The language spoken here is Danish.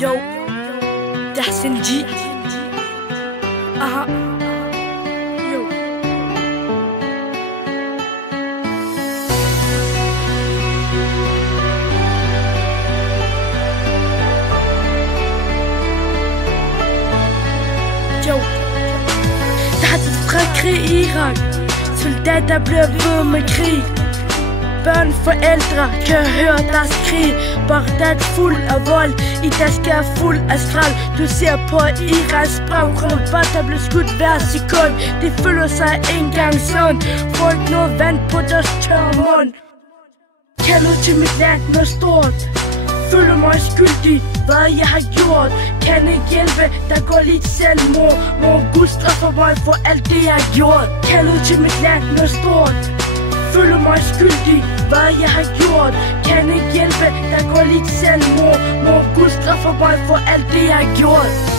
Yo, Daxin G. Aha. Yo. Yo. Das ist Frankrig, Irak. Soldater bløde med krig. Børn, forældre kan høre deres krig. Bagdad fuld af vold, i Dask er fuld af skrald. Du ser på Iraks baggrund, der blev skudt hver sekund. Det føler sig engang sådan. Folk når vand på deres tørre mund. Kaldet til mit land noget stort. Føler mig skyldig, hvad jeg har gjort. Kan ikke hjælpe, der går lidt selvmord. Må Gud straffer mig for alt det jeg har gjort. Kaldet til mit land noget stort. Føler mig skyldig, hvad jeg har gjort. Kan ikke hjælpe, der går lidt selvmord. Må Gud straffer mig for alt det jeg har gjort.